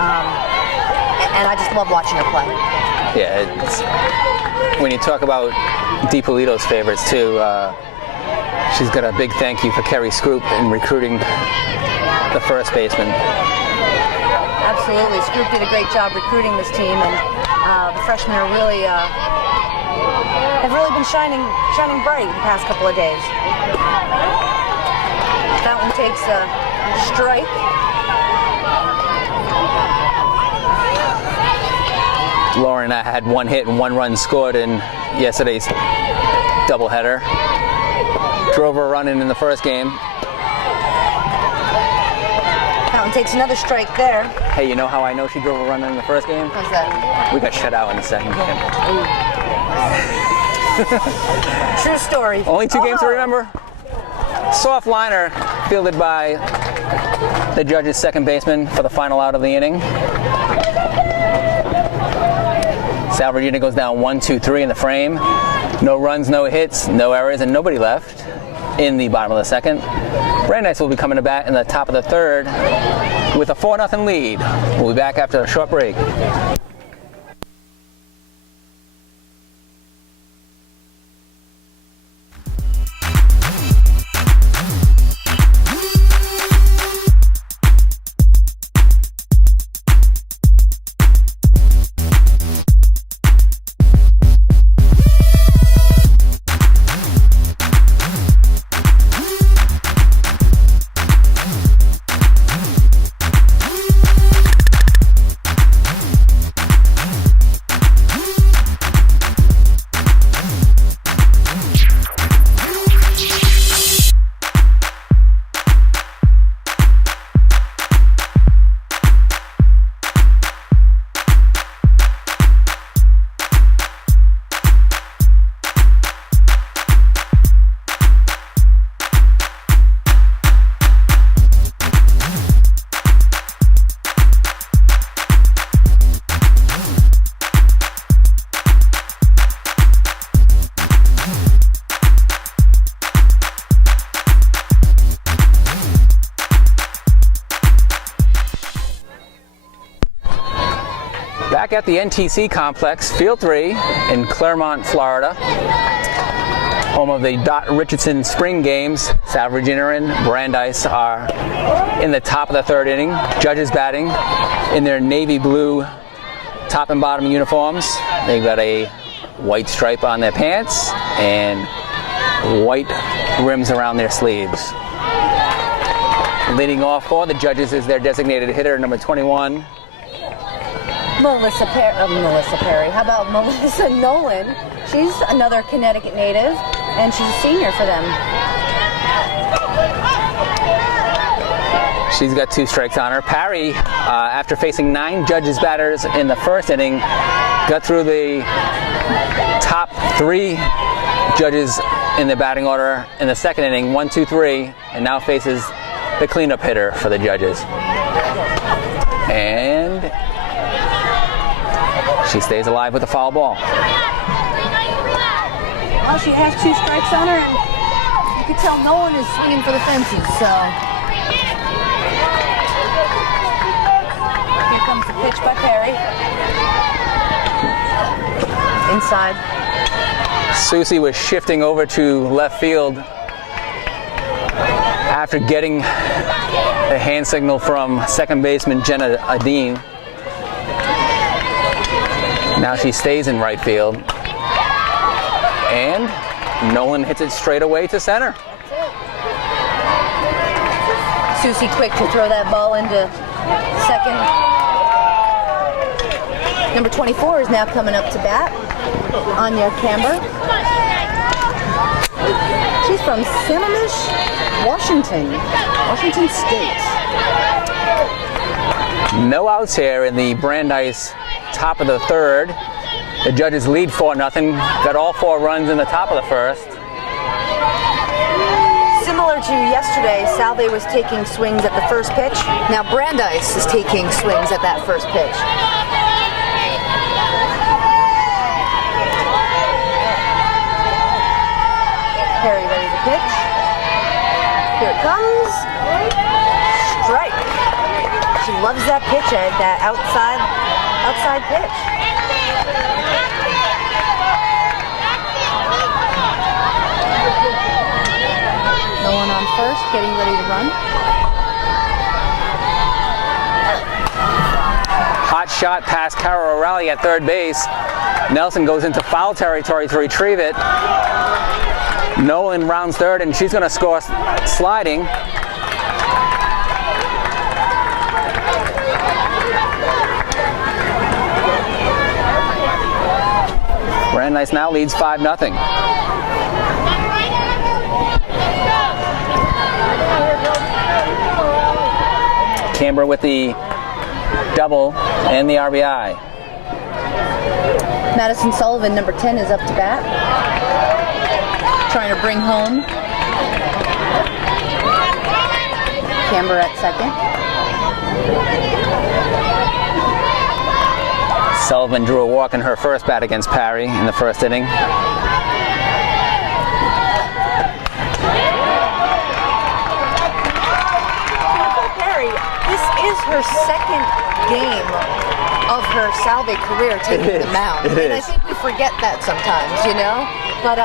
And I just love watching her play. Yeah, when you talk about DiPolito's favorites too, she's got a big thank you for Kerry Scroop in recruiting the first baseman. Absolutely, Scroop did a great job recruiting this team, and the freshmen are really have really been shining bright the past couple of days. Fountain takes a strike. Lauren had 1 hit and 1 run scored in yesterday's doubleheader. Drove her a run in the first game. Fountain takes another strike there. Hey, you know how I know she drove a run in the first game? How's that? We got shut out in the second game. True story. Only 2 games to remember. Soft liner fielded by the Judges' second baseman for the final out of the inning. Sal Regina goes down 1-2-3 in the frame. No runs, no hits, no errors, and nobody left in the bottom of the second. Brandeis will be coming to bat in the top of the third with a 4-0 lead. We'll be back after a short break. Back at the NTC Complex, Field 3 in Claremont, Florida, home of the Dot Richardson Spring Games. Sal Regina and Brandeis are in the top of the third inning. Judges batting in their navy blue top and bottom uniforms. They've got a white stripe on their pants and white rims around their sleeves. Leading off for the Judges is their designated hitter, number 21. Melissa Perry. How about Melissa Nolan? She's another Connecticut native, and she's a senior for them. She's got 2 strikes on her. Parry, after facing 9 Judges batters in the first inning, got through the top 3 Judges in the batting order in the second inning, 1, 2, 3, and now faces the cleanup hitter for the Judges. And she stays alive with a foul ball. Well, she has 2 strikes on her, and you can tell no one is swinging for the fences, so. Here comes the pitch by Perry. Inside. Susie was shifting over to left field after getting a hand signal from second baseman Jenna Adine. Now she stays in right field, and Nolan hits it straight away to center. Susie quick to throw that ball into second. Number 24 is now coming up to bat, Anya Camber. She's from Sammamish, Washington State. No outs here in the Brandeis top of the third. The Judges lead 4-0. Got all 4 runs in the top of the first. Similar to yesterday, Salve was taking swings at the first pitch. Now Brandeis is taking swings at that first pitch. Perry ready to pitch. Here it comes. Strike. She loves that pitch, Ed, that outside pitch. Nolan on first, getting ready to run. Hot shot past Cara O'Reilly at third base. Nelson goes into foul territory to retrieve it. Nolan rounds third, and she's going to score sliding. Brandeis now leads 5-0. Canberra with the double and the RBI. Madison Sullivan, number 10, is up to bat. Trying to bring home Canberra at second. Sullivan drew a walk in her first bat against Parry in the first inning. Parry, this is her second game of her Salve career taking the mound. And I think we forget that sometimes, you know? But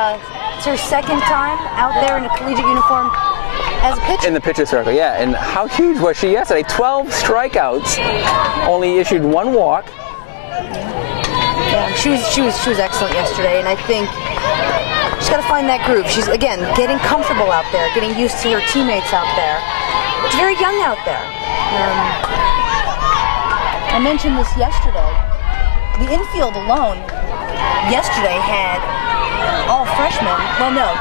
it's her second time out there in a collegiate uniform as a pitcher. In the pitcher circle, yeah. And how huge was she yesterday? 12 strikeouts, only issued one walk. Yeah, she was excellent yesterday, and I think she's got to find that groove. She's, again, getting comfortable out there, getting used to her teammates out there. It's very young out there. I mentioned this yesterday. The infield alone yesterday had all freshmen. Well, no,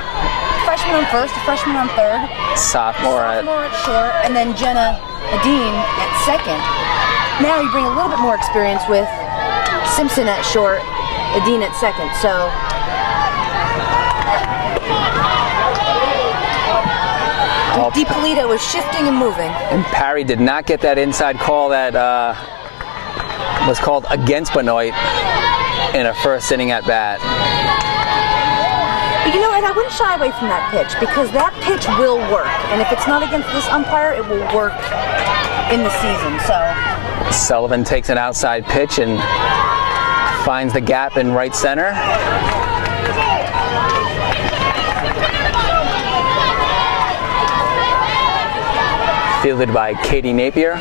freshman on first, a freshman on third, Sophomore at short, and then Jenna Adine at second. Now you bring a little bit more experience with Simpson at short, Adine at second. So DiPolito is shifting and moving. And Parry did not get that inside call that was called against Benoit in a first inning at bat. You know, and I wouldn't shy away from that pitch because that pitch will work. And if it's not against this umpire, it will work in the season. So Sullivan takes an outside pitch and finds the gap in right center. Fielded by Katie Napier.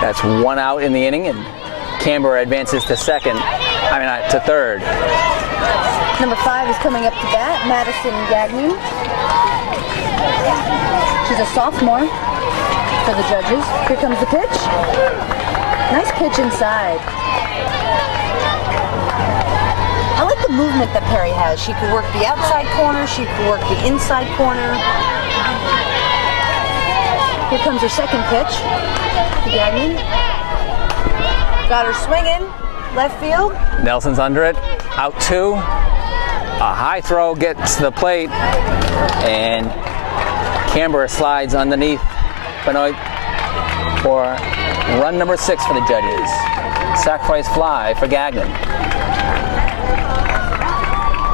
That's one out in the inning, and Canberra advances to to third. Number 5 is coming up to bat, Madison Gagnon. She's a sophomore for the judges. Here comes the pitch. Nice pitch inside. I like the movement that Parry has. She could work the outside corner, she could work the inside corner. Here comes her second pitch. Gagnon. Got her swinging, left field. Nelson's under it, out 2. A high throw gets to the plate, and Canberra slides underneath Benoit for run number 6 for the judges. Sacrifice fly for Gagnon.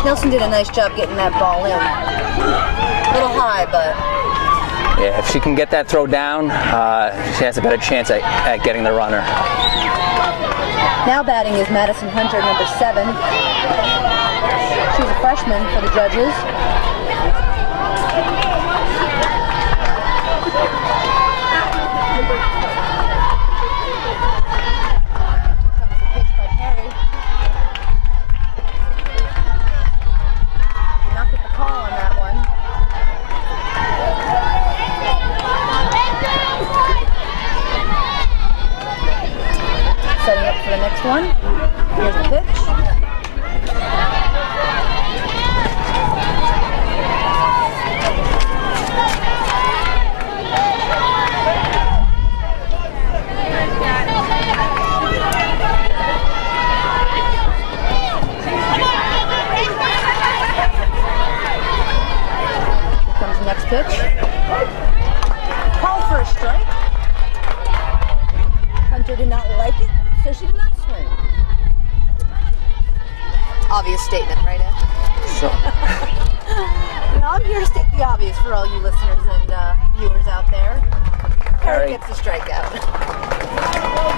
Nelson did a nice job getting that ball in. A little high, but yeah, if she can get that throw down, she has a better chance at getting the runner. Now batting is Madison Hunter, number 7. She's a freshman for the judges. One. Here's the pitch. Here comes the next pitch. Call for a strike. Hunter did not like it, so she did not swing. Obvious statement, right, Ed? So, I'm here to state the obvious for all you listeners and viewers out there. Perry gets the strikeout.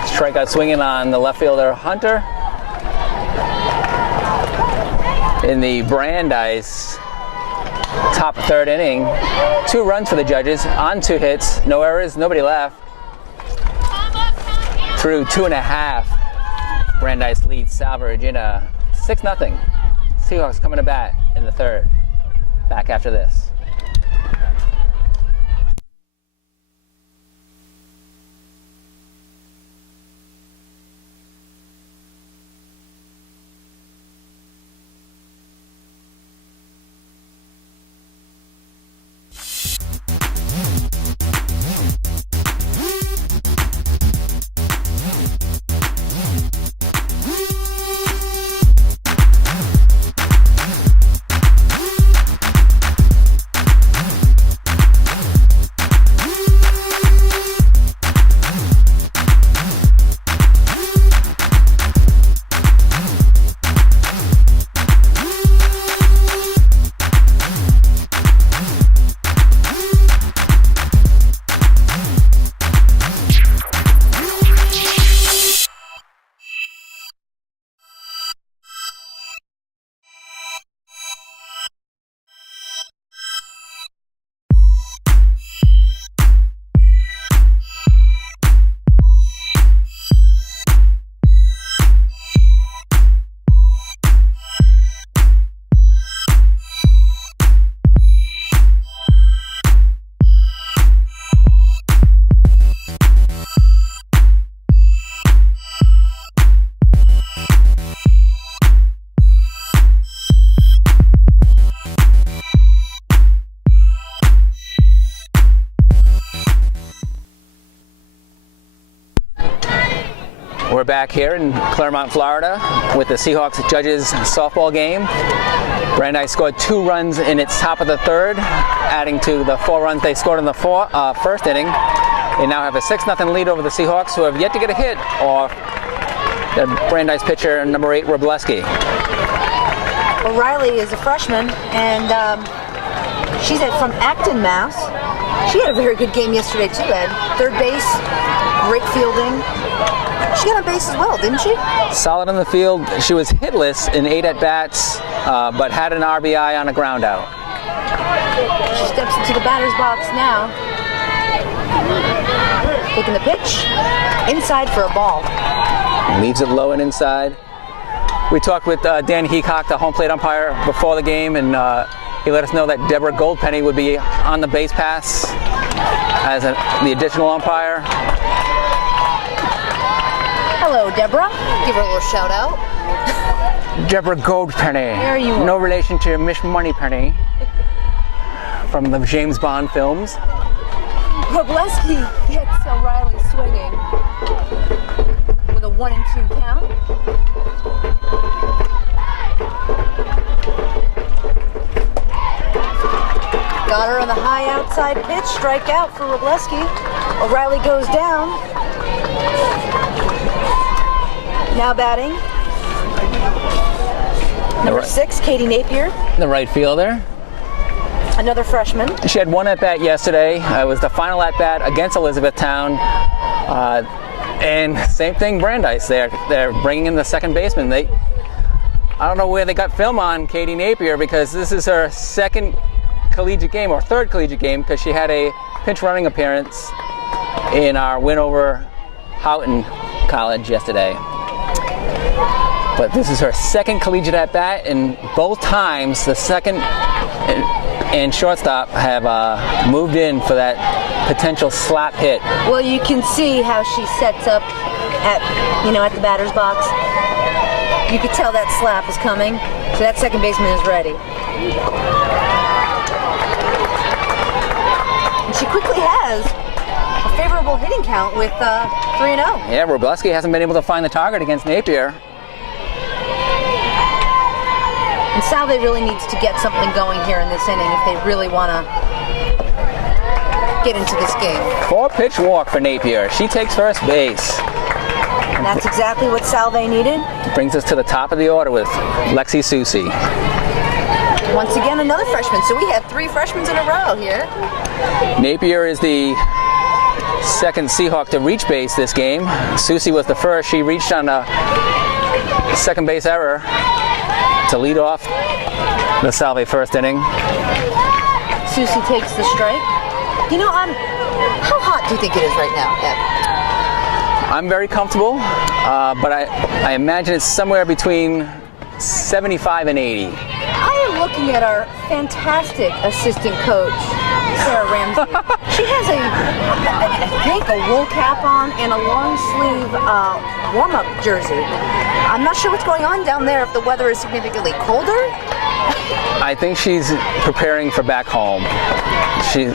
strikeout swinging on the left fielder Hunter. In the Brandeis top third inning, 2 runs for the Judges on 2 hits, no errors, nobody left. Through 2.5, Brandeis leads Salve Regina 6-0. Seahawks coming to bat in the third. Back after this. We're back here in Clermont, Florida with the Seahawks Judges softball game. Brandeis scored 2 runs in its top of the third, adding to the 4 runs they scored in the first inning. They now have a 6-0 lead over the Seahawks, who have yet to get a hit off the Brandeis pitcher, number 8, Robleski. O'Reilly is a freshman, and she's from Acton, Mass. She had a very good game yesterday too, Ed. Third base, great fielding. She got on base as well, didn't she? Solid on the field. She was hitless in 8 at-bats, but had an RBI on a ground out. She steps into the batter's box now. Taking the pitch, inside for a ball. Leaves it low and inside. We talked with Dan Heacock, the home plate umpire, before the game, and he let us know that Deborah Goldpenny would be on the base pass as the additional umpire. Hello, Deborah. Give her a little shout out. Deborah Goldpenny. There you are. No relation to Miss Moneypenny from the James Bond films. Robleski gets O'Reilly swinging with a 1-2 count. Got her on the high outside pitch, strikeout for Robleski. O'Reilly goes down. Now batting, number 6, Katie Napier. The right fielder. Another freshman. She had 1 at-bat yesterday. It was the final at-bat against Elizabethtown. And same thing, Brandeis. They're bringing in the second baseman. I don't know where they got film on Katie Napier, because this is her second collegiate game, or third collegiate game, because she had a pinch running appearance in our win over Houghton College yesterday. But this is her second collegiate at-bat, and both times the second and shortstop have moved in for that potential slap hit. Well, you can see how she sets up at the batter's box. You could tell that slap is coming, so that second baseman is ready. And she quickly has a favorable hitting count with 3-0. Yeah, Robleski hasn't been able to find the target against Napier. And Salve really needs to get something going here in this inning if they really want to get into this game. 4-pitch walk for Napier. She takes first base. And that's exactly what Salve needed. Brings us to the top of the order with Lexi Susi. Once again, another freshman. So we have 3 freshmen in a row here. Napier is the second Seahawk to reach base this game. Susie was the first. She reached on a second base error to lead off the Salve first inning. Susie takes the strike. You know, how hot do you think it is right now, Ed? I'm very comfortable, but I imagine it's somewhere between 75 and 80. I am looking at our fantastic assistant coach, Sarah Ramsey. She has I think a wool cap on and a long sleeve warm-up jersey. I'm not sure what's going on down there, if the weather is significantly colder. I think she's preparing for back home. She's,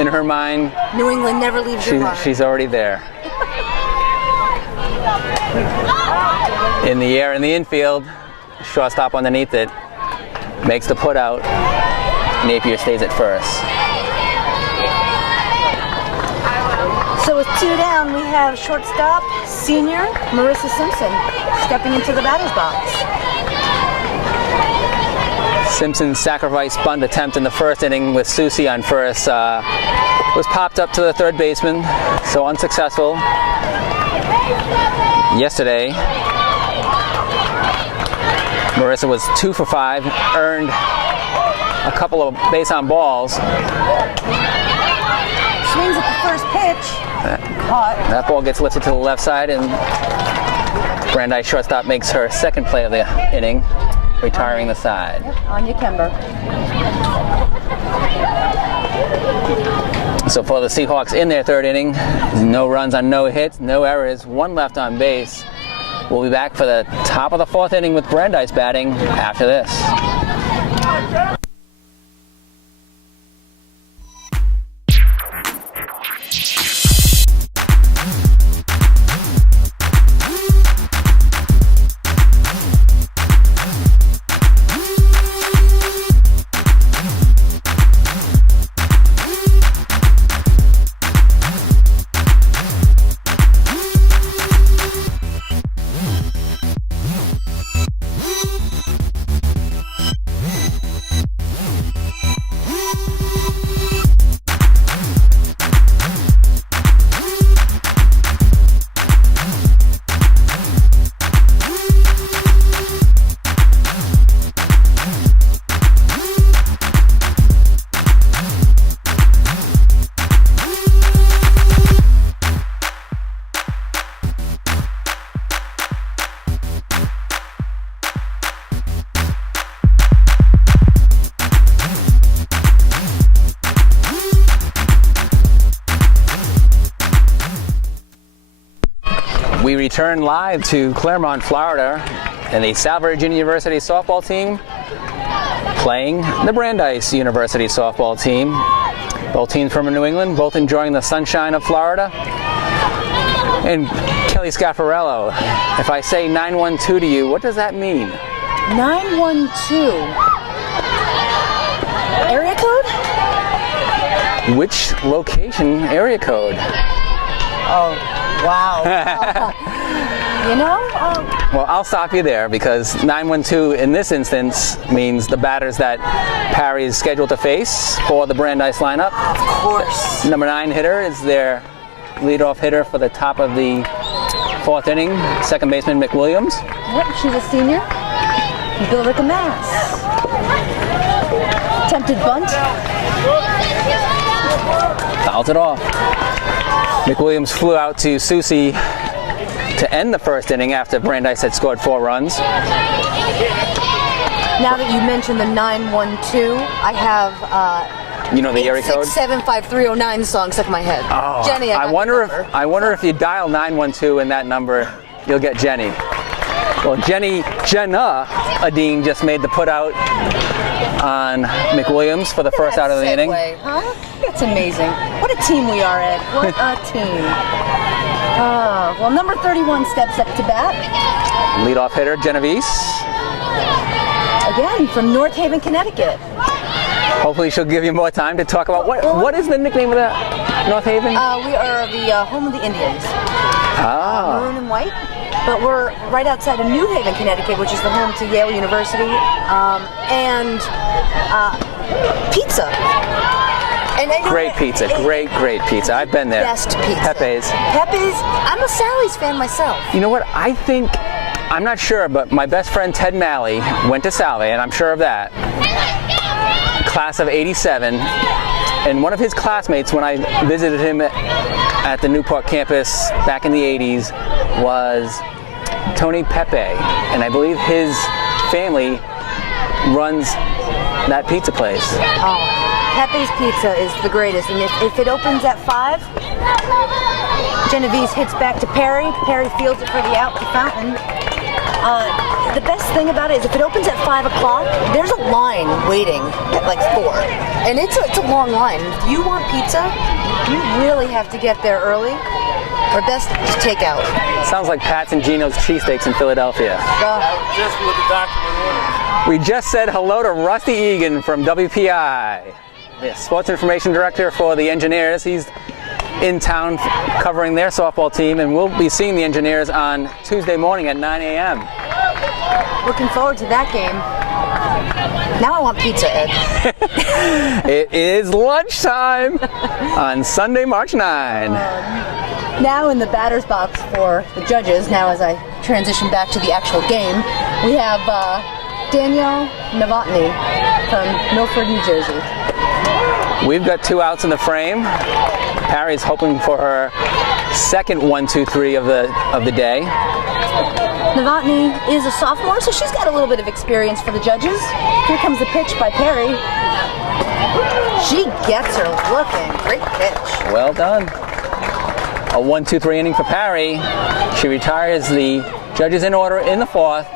in her mind, New England never leaves your mind. she's already there. In the air in the infield, shortstop underneath it, makes the put out. Napier stays at first. So with 2 down, we have shortstop, senior Marissa Simpson, stepping into the batter's box. Simpson's sacrifice bunt attempt in the first inning with Susie on first was popped up to the third baseman, so unsuccessful. Yesterday, Marissa was 2 for 5, earned a couple of base on balls. Swings at the first pitch. Caught. That ball gets lifted to the left side, and Brandeis shortstop makes her second play of the inning, retiring the side. Anya Kember. So for the Seahawks in their third inning, no runs on no hits, no errors, 1 left on base. We'll be back for the top of the 4th inning with Brandeis batting after this. We return live to Clermont, Florida, and the Salve Virginia University softball team playing the Brandeis University softball team. Both teams from New England, both enjoying the sunshine of Florida. And Kelly Scaffarello, if I say 912 to you, what does that mean? 912. Area code? Which location area code? Oh, wow. You know? Well, I'll stop you there because 912 in this instance means the batters that Parry is scheduled to face for the Brandeis lineup. Of course. Number 9 hitter is their leadoff hitter for the top of the 4th inning, second baseman McWilliams. Yep, she's a senior. Billerica, Mass. Attempted bunt. Fouls it off. McWilliams flew out to Susie to end the first inning after Brandeis had scored 4 runs. Now that you mentioned the 912, I have You know the area code? 8675309 song stuck in my head. Oh, Jenny, I wonder if you dial 912 in that number, you'll get Jenny. Well, Jenna Adine just made the put out on McWilliams for the first out of the inning. Huh? That's amazing. What a team we are, Ed. What a team. Well, number 31 steps up to bat. Leadoff hitter Genovese. Again, from North Haven, Connecticut. Hopefully she'll give you more time to talk about what is the nickname of the North Haven? We are the home of the Indians. Maroon and white. but we're right outside of New Haven, Connecticut, which is the home to Yale University, and pizza. And Great pizza. Great pizza. I've been there. Best pizza. Pepe's. Pepe's. I'm a Sally's fan myself. You know what? I'm not sure, but my best friend Ted Malley went to Salve, and I'm sure of that. Class of '87. And one of his classmates, when I visited him at the Newport campus back in the 80s, was Tony Pepe. And I believe his family runs that pizza place. Oh, Pepe's Pizza is the greatest. And if it opens at 5, Genovese hits back to Perry. Perry fields it for the out to Fountain. The best thing about it is if it opens at 5 o'clock, there's a line waiting at like 4. And it's a long line. If you want pizza, you really have to get there early, or best to take out. Sounds like Pat's and Gino's cheesesteaks in Philadelphia. Just what the document ordered. We just said hello to Rusty Egan from WPI, the sports information director for the Engineers. He's in town covering their softball team, and we'll be seeing the Engineers on Tuesday morning at 9 a.m. Looking forward to that game. Now I want pizza, Ed. It is lunchtime on Sunday, March 9. Now in the batter's box for the judges, now as I transition back to the actual game, we have Danielle Novotny from Milford, New Jersey. We've got 2 outs in the frame. Parry's hoping for her second 1-2-3 of the day. Novotny is a sophomore, so she's got a little bit of experience for the judges. Here comes the pitch by Perry. She gets her looking. Great pitch. Well done. A 1-2-3 inning for Parry. She retires the judges in order in the 4th.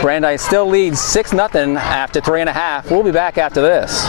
Brandeis still leads 6-0 after 3.5. We'll be back after this.